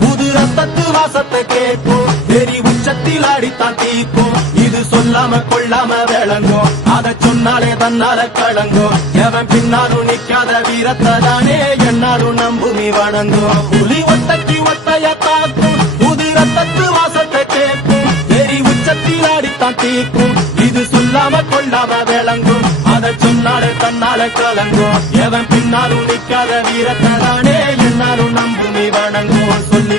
புது ரத்தத்து வாசத்தை கேட்கும் வெறி உச்சத்தில் அடித்தான் தீக்கும் இது சொல்லாம கொள்ளாம விளங்கும் அதை சொன்னாலே தன்னால கலங்கும் எவன் பின்னாலும் நிக்காத வீரத்தை தானே என்னாலும் நம்புமி வணங்கும் புலி ஒத்தைக்கு ஒத்தைய தாக்கும் புது ரத்தத்து வாசத்தை கேட்கும் வெறி உச்சத்தில் அடித்தான் தீக்கும் இது சொல்லாம கொள்ளாம விளங்கும் அதை சொன்னாலே தன்னால கலங்கும் எவன் பின்னாலும் நிக்காத வீரத்தை தானே என்னாலும் நம்புமி வணங்கும் சொல்லி